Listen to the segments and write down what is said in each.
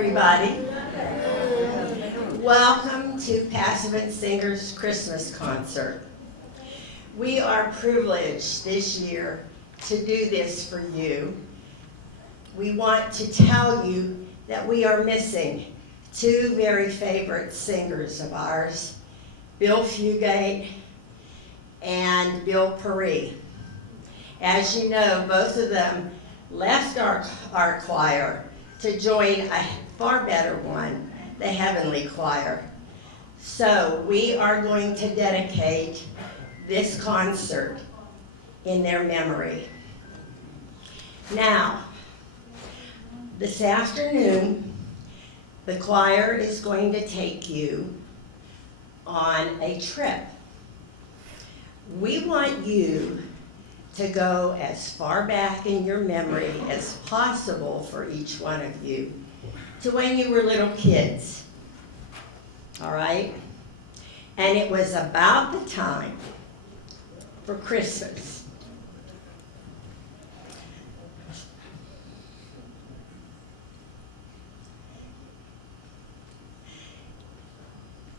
everybody. Welcome to Passavant Singers Christmas Concert. We are privileged this year to do this for you. We want to tell you that we are missing two very favorite singers of ours, Bill Fugate and Bill Paree. As you know, both of them left our choir to join a far better one, the Heavenly Choir. So we are going to dedicate this concert in their memory. Now, this afternoon, the choir is going to take you on a trip. We want you to go as far back in your memory as possible for each one of you to when you were little kids, all right? And it was about the time for Christmas.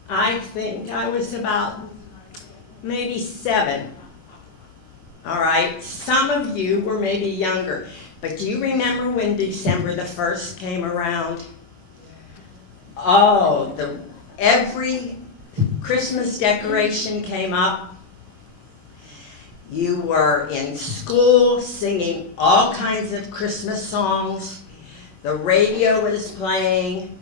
I think I was about maybe 7. All right, some of you were maybe younger, but do you remember when December the 1st came around? Oh, every Christmas decoration came up. You were in school singing all kinds of Christmas songs. The radio was playing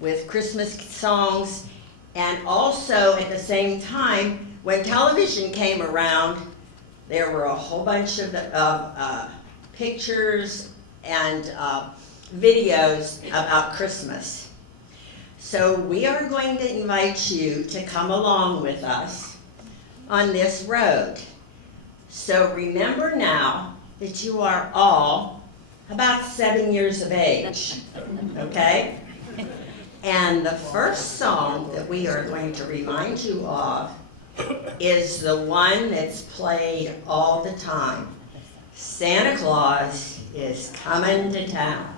with Christmas songs, and also at the same time, when television came around, there were a whole bunch of pictures and videos about Christmas. So we are going to invite you to come along with us on this road. So remember now that you are all about 7 years of age, okay? And the first song that we are going to remind you of is the one that's played all the time. Santa Claus is coming to town.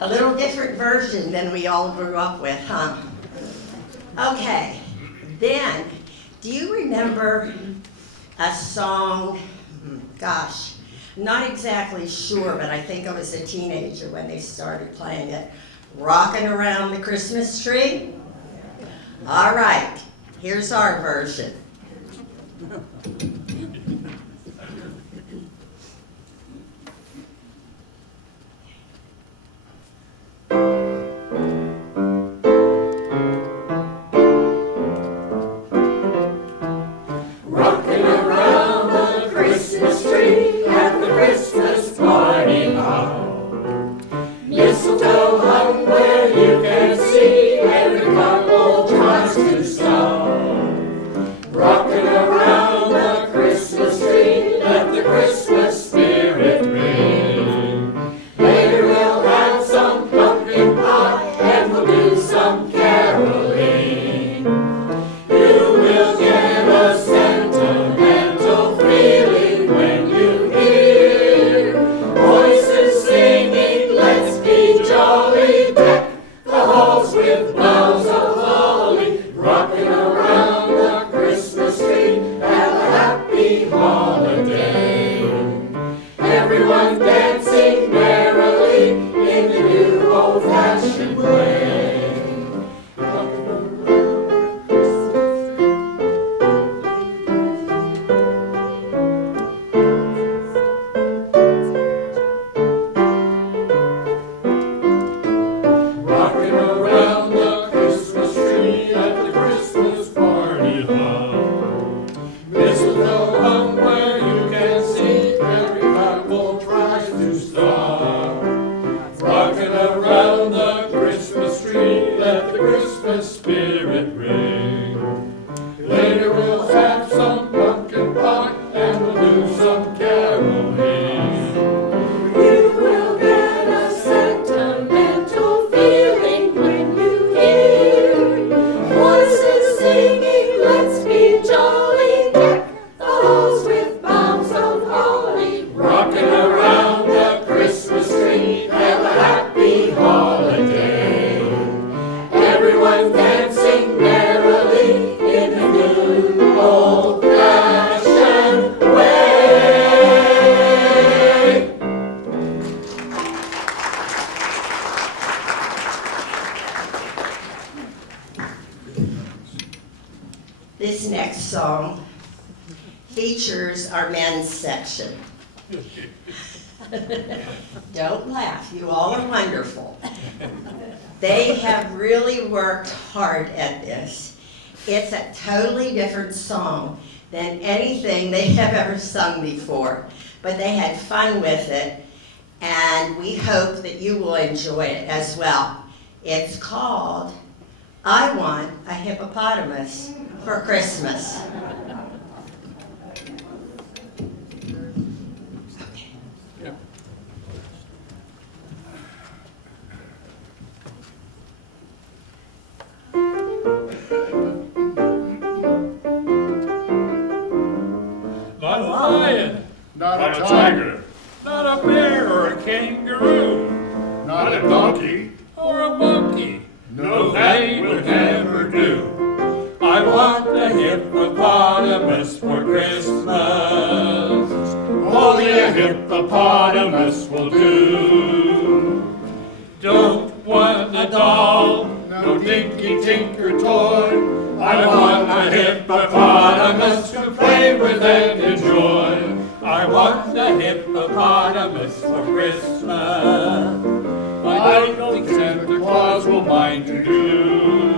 A little different version than we all grew up with, huh? Okay, then, do you remember a song, gosh, not exactly sure, but I think I was a teenager when they started playing it, Rockin' Around the Christmas Tree? All right, here's our version. next song features our men's section. Don't laugh, you all are wonderful. They have really worked hard at this. It's a totally different song than anything they have ever sung before, but they had fun with it, and we hope that you will enjoy it as well. It's called I Want a Hippopotamus for Christmas. Not a lion, Not a tiger, not a bear or a kangaroo, not a donkey, or a monkey. no, They would never do. I want a hippopotamus for Christmas. only a hippopotamus will do. Don't want a doll, No dinky tinker toy, I want a hippopotamus to play with and enjoy. I want a hippopotamus for Christmas. I don't think Santa Claus will mind to do.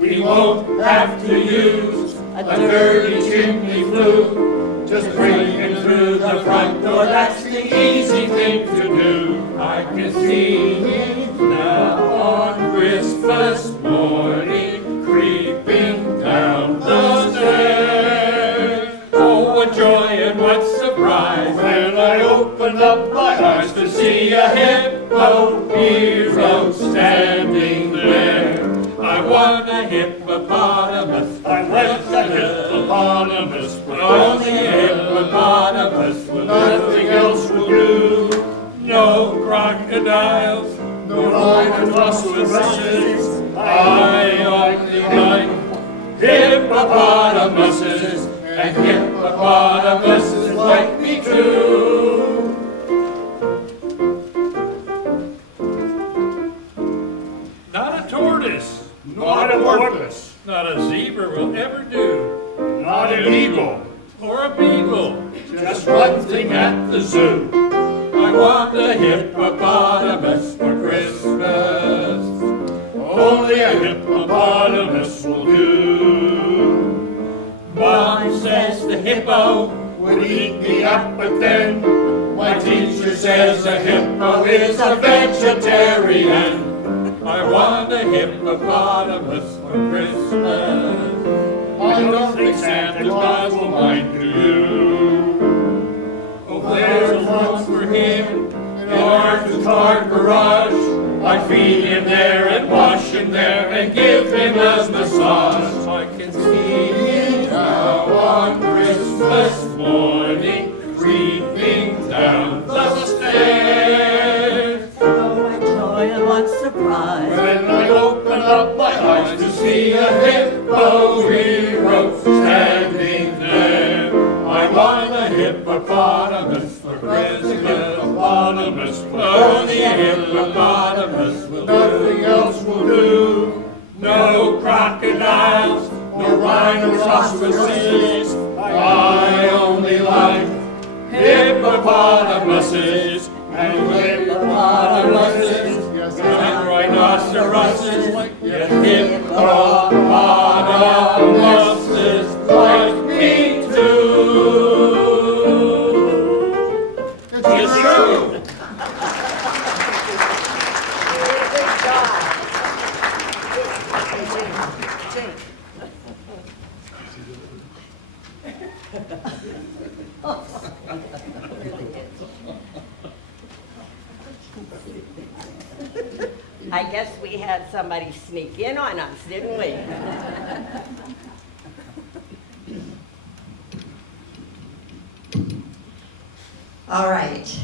We won't have to use a dirty chimney flue. Just bring him through the front door, that's the easy thing to do. I can see him now on Christmas morning, creeping down the stairs. Oh, what joy and what surprise When I open up my eyes to see a hippo hero standing there. I want a hippopotamus. I want a hippopotamus for Only a Christmas. hippopotamus will Nothing else will do. No crocodiles, No rhinoceroses. I only like hippopotamuses, and hippopotamuses like me too. Not a tortoise, Not a porpoise, not a zebra will ever do, not an eagle, or a beagle. just one thing at the zoo. I want a hippopotamus for Christmas. Only a hippopotamus will do. Mom says the hippo Would eat me up, but then My teacher says a hippo is a vegetarian. I want a hippopotamus for Christmas. I don't think Santa Claus will mind to you. Oh, there's one for him in our two-car garage. I feed him there and wash him there and give him a massage. I can see him now on Christmas morning, creeping down the stairs. Oh, what joy and what surprise. When I open up my eyes To see a hippo hero standing there. I want a hippopotamus for Christmas. hippopotamus for Only a Christmas. hippopotamus will Nothing do. else will do. No crocodiles, No rhinoceroses. I only like hippopotamuses And hippopotamuses Yes, and rhinoceroses. Yes, hippopotamuses like me too. It's true. Good job. I guess we had somebody sneak in on us, didn't we? All right.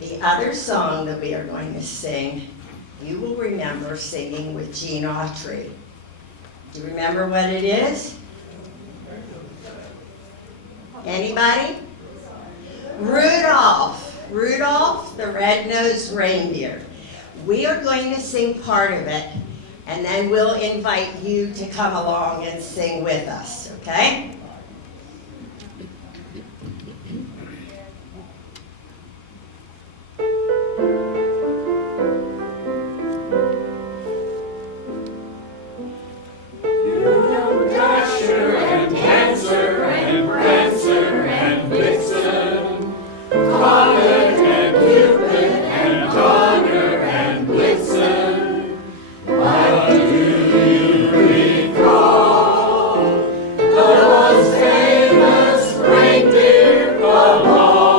The other song that we are going to sing, you will remember singing with Gene Autry. Do you remember what it is? Anybody? Rudolph. Rudolph the Red-Nosed Reindeer. We are going to sing part of it, and then we'll invite you to come along and sing with us, okay? Dasher and Dancer and Prancer and Vixen, Comet and Cupid and Donner and Blitzen. But do you recall the most famous reindeer of all?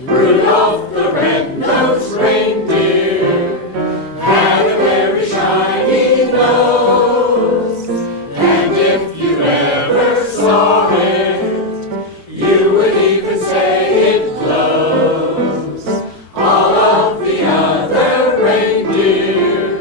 Rudolph the red-nosed reindeer had a very shiny nose, and if you ever saw it, you would even say it glows. All of the other reindeer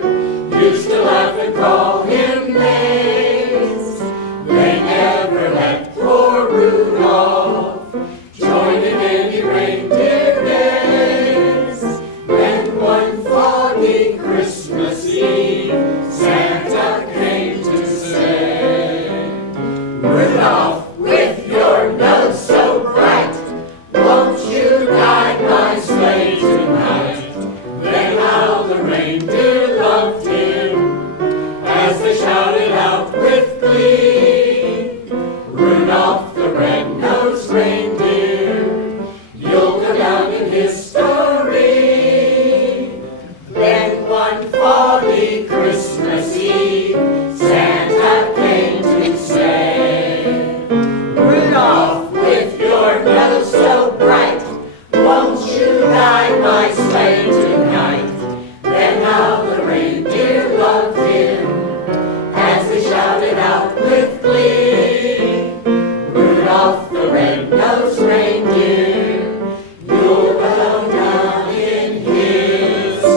used to laugh and call him names. They never let poor Rudolph join in any reindeer games. Then one foggy Christmas Eve, Santa came to say, Rudolph, with your nose so bright, won't you guide my sleigh tonight? Then how the reindeer loved him as they shouted out with glee, Rudolph the red-nosed reindeer, you'll go down in history. Then one foggy Christmas Eve, Santa came to say, Rudolph, with your nose so bright, won't you guide my sleigh tonight? Then how the reindeer loved him as they shouted out with glee, Rudolph the red-nosed reindeer, you'll go down in history.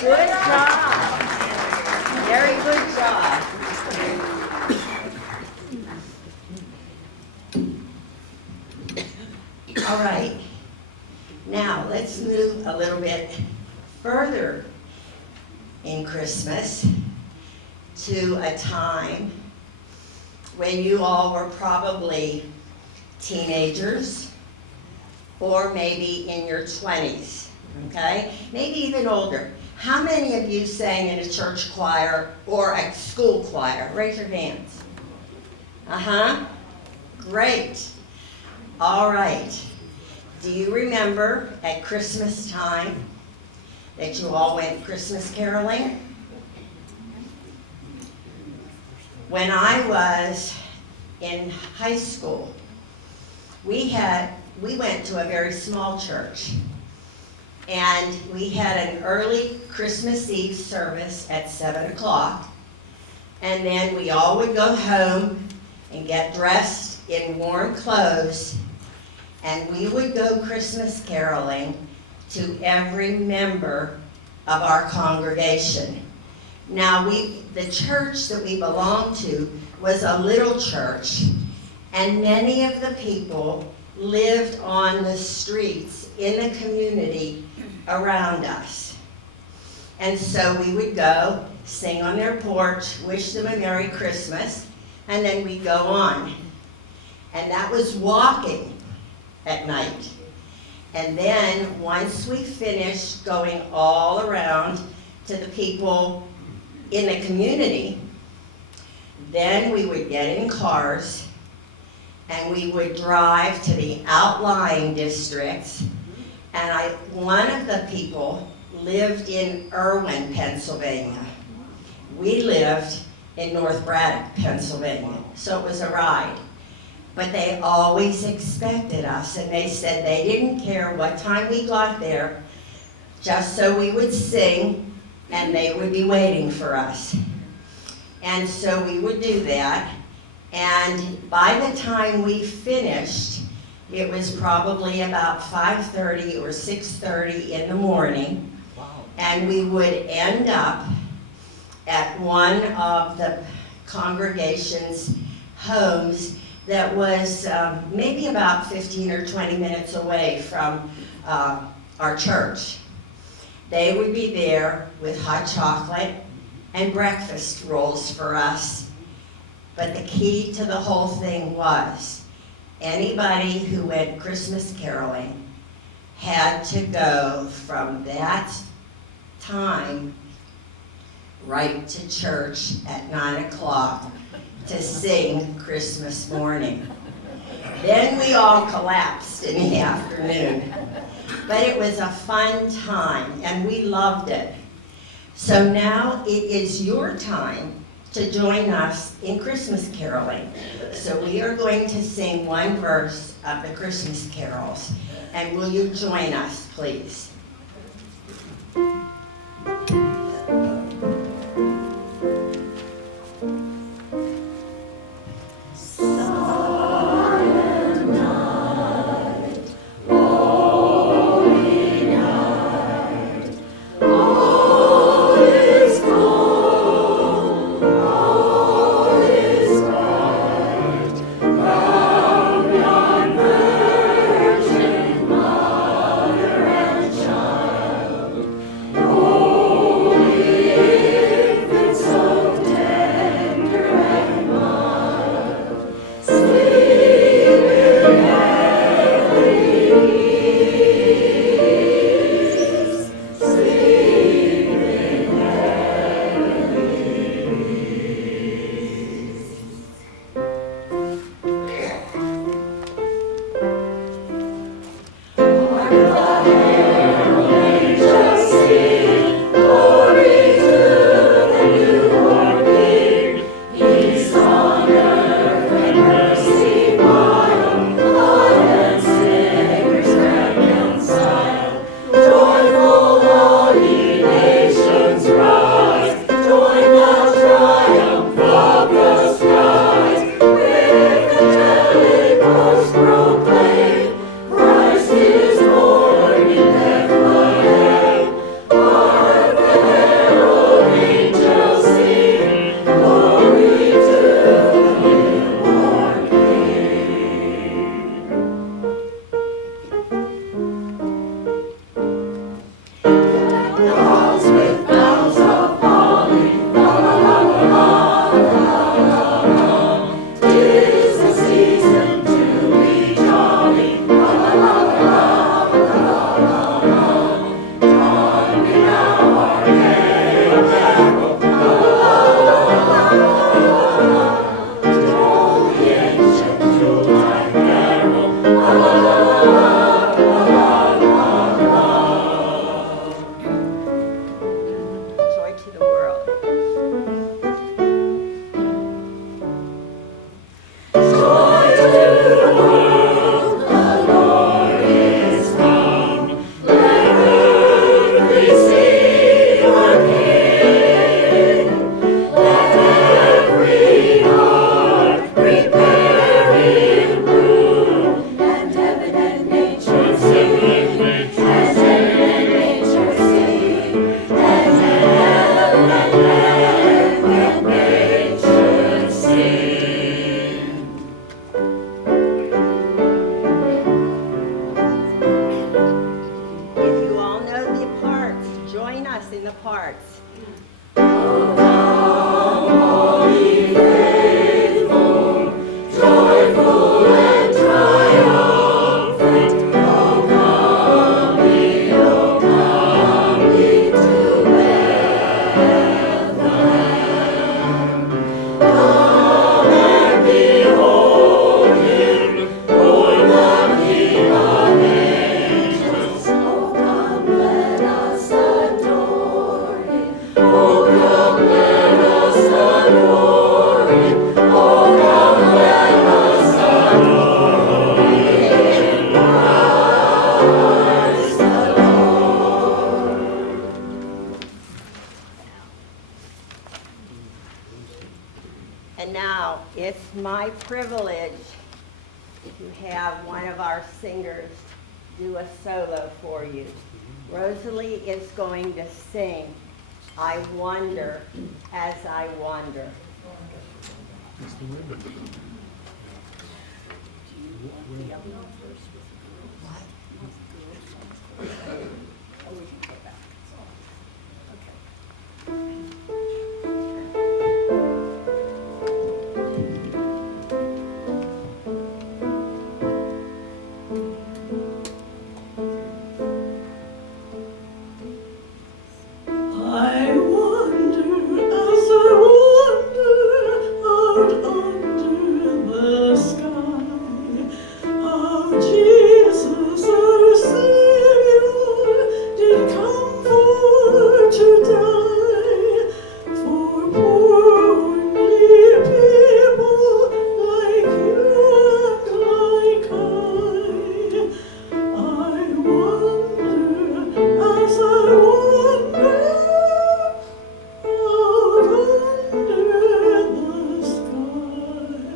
Good job. Very good job. All right. Now, let's move a little bit further in Christmas to a time when you all were probably teenagers or maybe in your 20s, okay? Maybe even older. How many of you sang in a church choir or a school choir? Raise your hands. Uh-huh. Great. All right. Do you remember at Christmas time that you all went Christmas caroling? When I was in high school, we went to a very small church, and we had an early Christmas Eve service at 7 o'clock, and then we all would go home and get dressed in warm clothes, and we would go Christmas caroling to every member of our congregation. Now, the church that we belonged to was a little church, and many of the people lived on the streets in the community around us. And so we would go, sing on their porch, wish them a Merry Christmas, and then we'd go on. And that was walking at night. And then once we finished going all around to the people in the community, then we would get in cars and we would drive to the outlying districts. And one of the people lived in Irwin, Pennsylvania. We lived in North Braddock, Pennsylvania, so it was a ride. But they always expected us, and they said they didn't care what time we got there, just so we would sing, and they would be waiting for us. And so we would do that, and by the time we finished, it was probably about 5:30 or 6:30 in the morning, and we would end up at one of the congregation's homes, that was maybe about 15 or 20 minutes away from our church. They would be there with hot chocolate and breakfast rolls for us. But the key to the whole thing was anybody who went Christmas caroling had to go from that time right to church at 9 o'clock to sing Christmas morning. Then we all collapsed in the afternoon. But it was a fun time, and we loved it. So now it is your time to join us in Christmas caroling. So we are going to sing one verse of the Christmas carols. And will you join us, please? And now it's my privilege to have one of our singers do a solo for you. Rosalie is going to sing, I Wonder as I Wander. I wonder as I wander out under the sky, how Jesus our Savior did come for to die for poor only people like you and like I wonder as I wander out under the sky,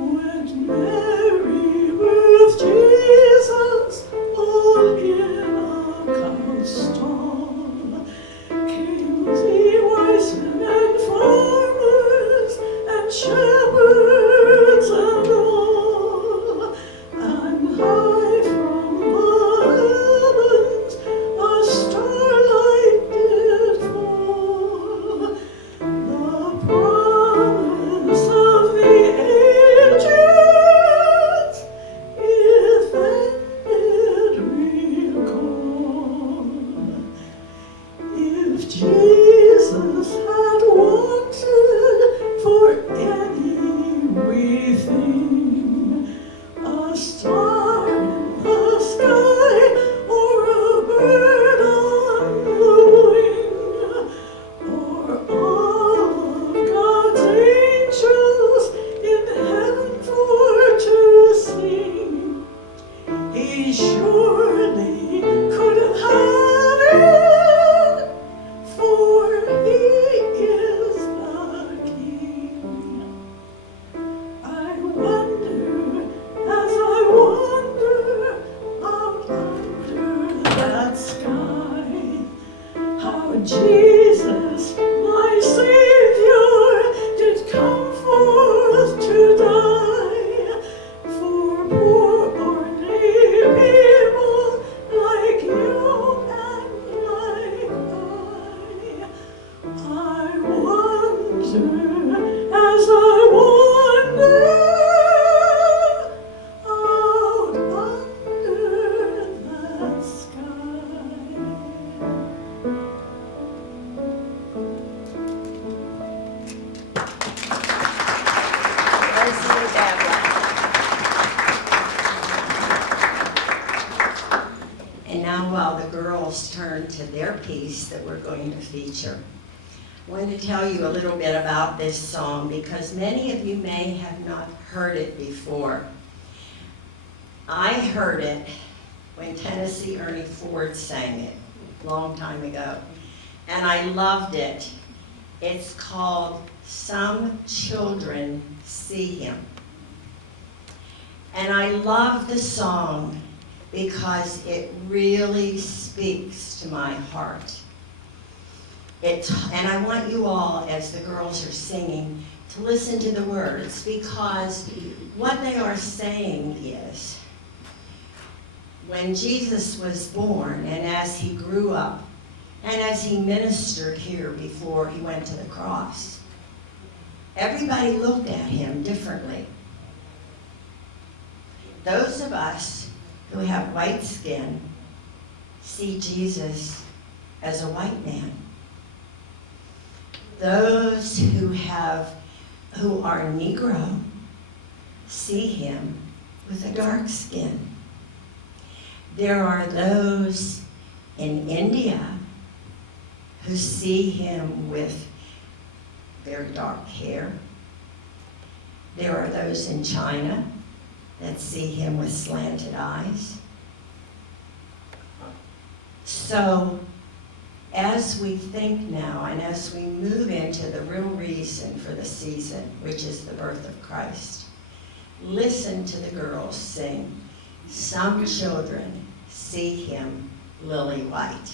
went Mary with Jesus all in a cow stall. Came the wise men and farmers and shepherds and all, and high from the heavens a starlight did fall. The promise of the ages, if then did recall. If Jesus had wanted for anything, a star in the sky or a bird on the wing, or all of God's angels in heaven for to sing, he surely could have had it, for he is the King. I wonder as I wander out under that sky, how Jesus, my Savior, did come forth to die for poor ornery people like you and like I wonder as I wander out under that sky. Leslie Babla. And now while the girls turn to their piece that we're going to feature, I wanted to tell you a little bit about this song because many of you may have not heard it before. I heard it when Tennessee Ernie Ford sang it a long time ago, and I loved it. It's called Some Children See Him. And I love the song because it really speaks to my heart. And I want you all, as the girls are singing, to listen to the words, because what they are saying is, when Jesus was born and as he grew up and as he ministered here before he went to the cross, everybody looked at him differently. Those of us who have white skin see Jesus as a white man. Those who are Negro see him with a dark skin. There are those in India who see him with very dark hair. There are those in China that see him with slanted eyes. So, as we think now and as we move into the real reason for the season, which is the birth of Christ, listen to the girls sing, "Some children see him lily white."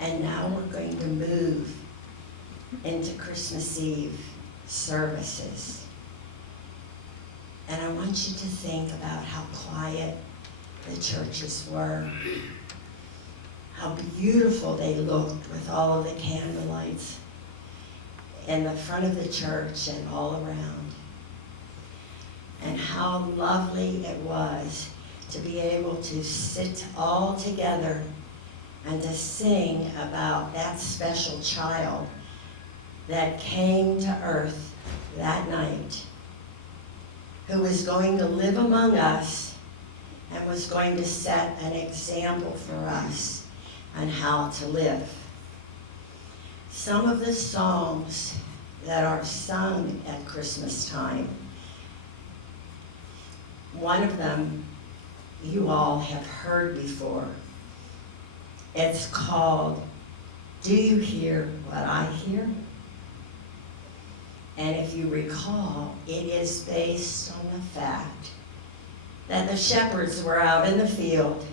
And now we're going to move into Christmas Eve services. And I want you to think about how quiet the churches were, how beautiful they looked with all of the candle lights in the front of the church and all around, and how lovely it was to be able to sit all together and to sing about that special child that came to earth that night, who was going to live among us and was going to set an example for us on how to live. Some of the songs that are sung at Christmas time, one of them you all have heard before. It's called, "Do You Hear What I Hear?" And if you recall, it is based on the fact that the shepherds were out in the field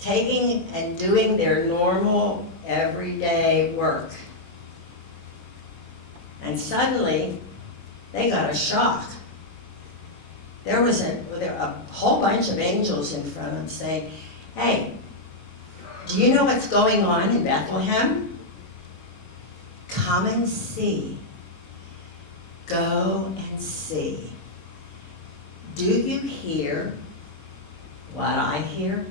taking and doing their normal everyday work. And suddenly, they got a shock. There was a whole bunch of angels in front of them saying, "Hey, do you know what's going on in Bethlehem? Come and see. Go and see. Do you hear what I hear?"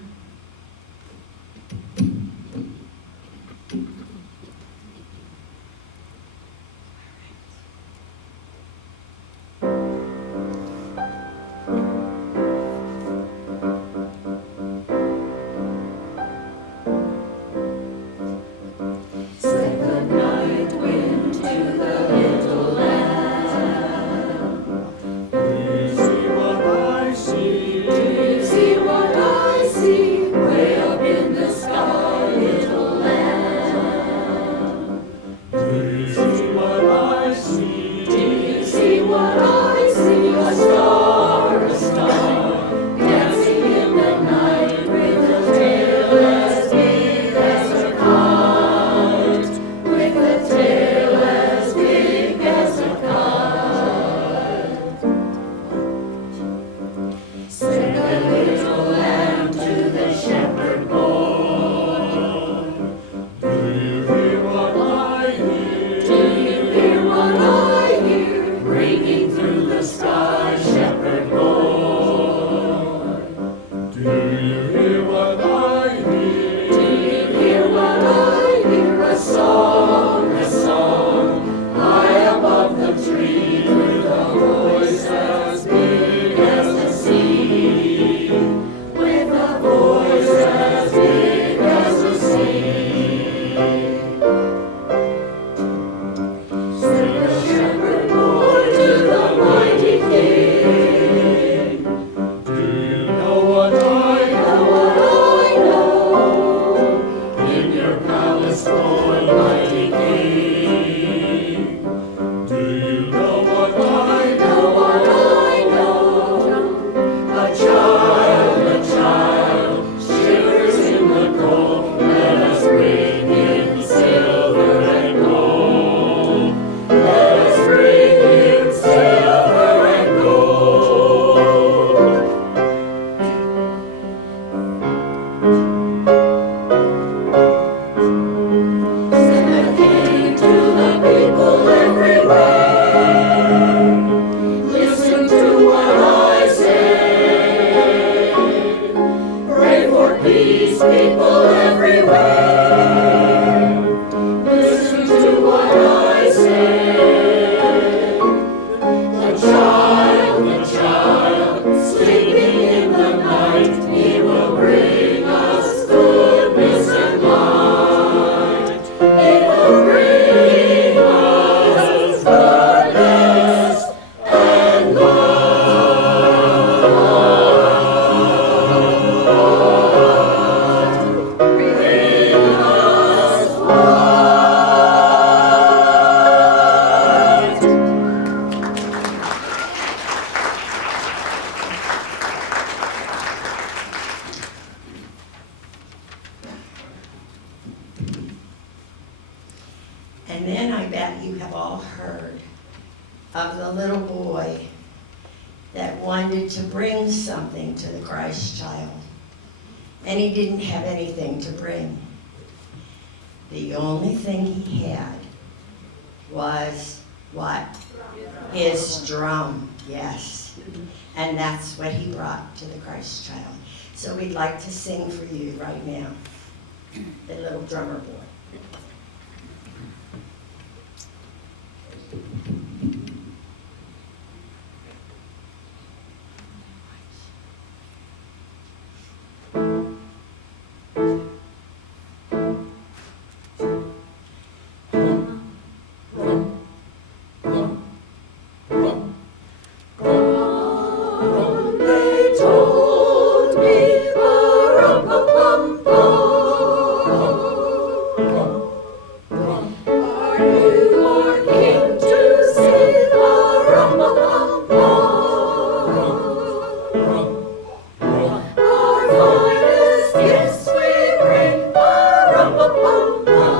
And then I bet you have all heard of the little boy that wanted to bring something to the Christ child, and he didn't have anything to bring. The only thing he had was what? His drum, yes. And that's what he brought to the Christ child. So we'd like to sing for you right now, the little drummer boy. They told me, ba-rum-pa-pum-pum, are you our king to sing, ba-rum-pa-pum-pum? Our finest gifts we bring, ba-rum-pa-pum-pum,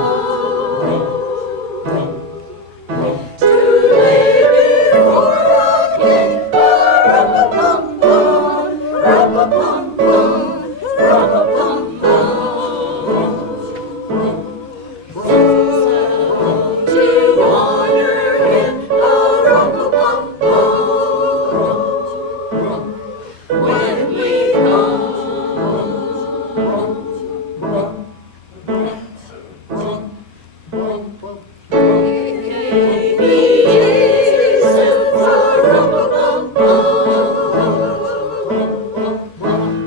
to lay before the king, ba-rum-pa-pum-pum, rum-pa-pum-pum, rum-pa-pum-pum. To honor him, ba-rum-pa-pum-pum, when we come. Baby Jesus, ba-rum-pa-pum-pum.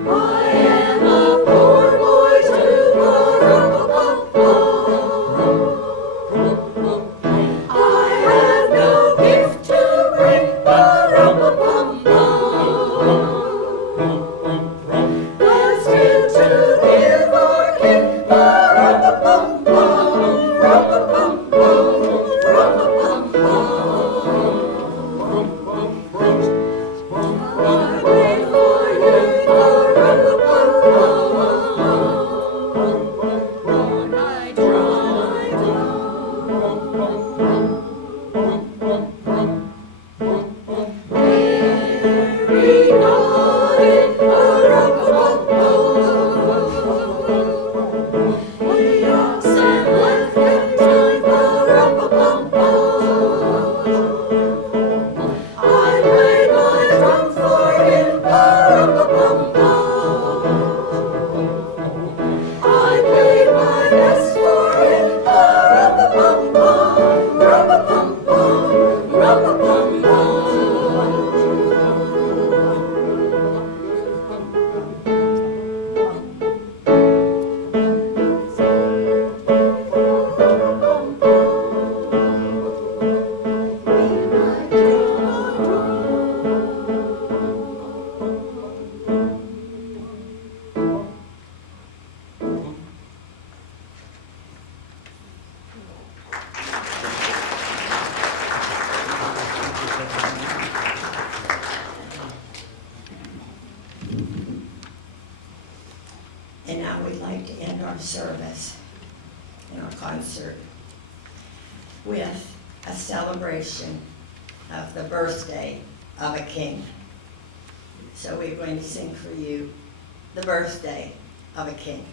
I am a poor boy too, ba-rum-pa-pum-pum. I have no gift to bring, ba-rum-pa-pum-pum. Best gift to give our king, ba-rum-pa-pum-pum, rum-pa-pum-pum, rum-pa-pum-pum. I wait for you, ba-rum-pa-pum-pum. I every night, ba-rum-pa-pum-pum. The oxen left in time, ba-rum-pa-pum-pum. I played my drum for him, ba-rum-pa-pum-pum. I played my best for him, ba-rum-pa-pum-pum, rum-pa-pum-pum, rum-pa-pum-pum. And now we'd like to end our service and our concert with a celebration of the birthday of a king. So we're going to sing for you the birthday of a king.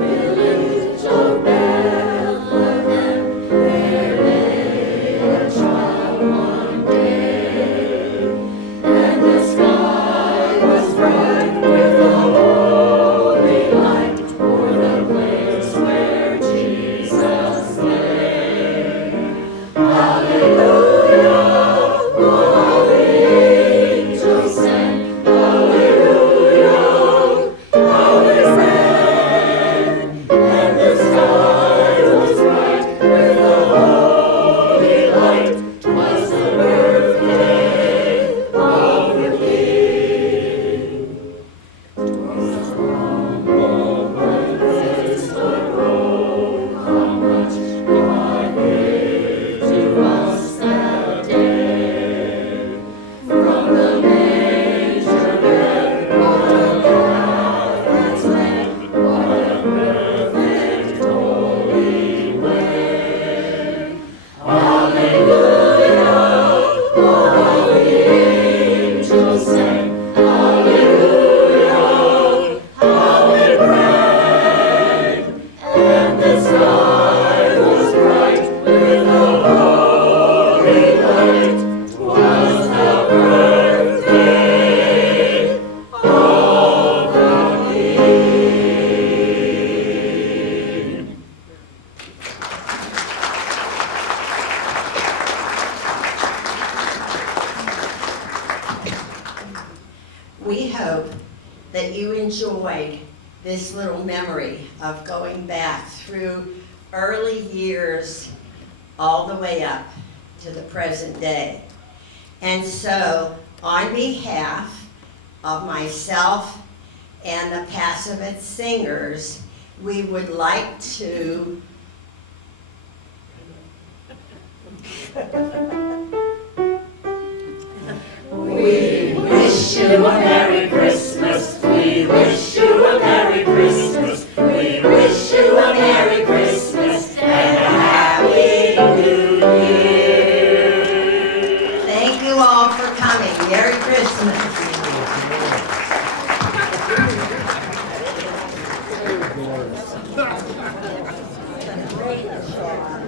Village of Bethlehem, there lay a child one day, and the sky was bright with a holy light, for hope that you enjoyed this little memory of going back through early years all the way up to the present day. And so, on behalf of myself and the Passavant singers, we would like to We wish you a Merry Christmas. We wish you a Merry Christmas. We wish you a Merry Christmas and a Happy New Year. thank you all for coming. Merry Christmas. Great job.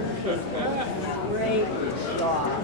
Great job.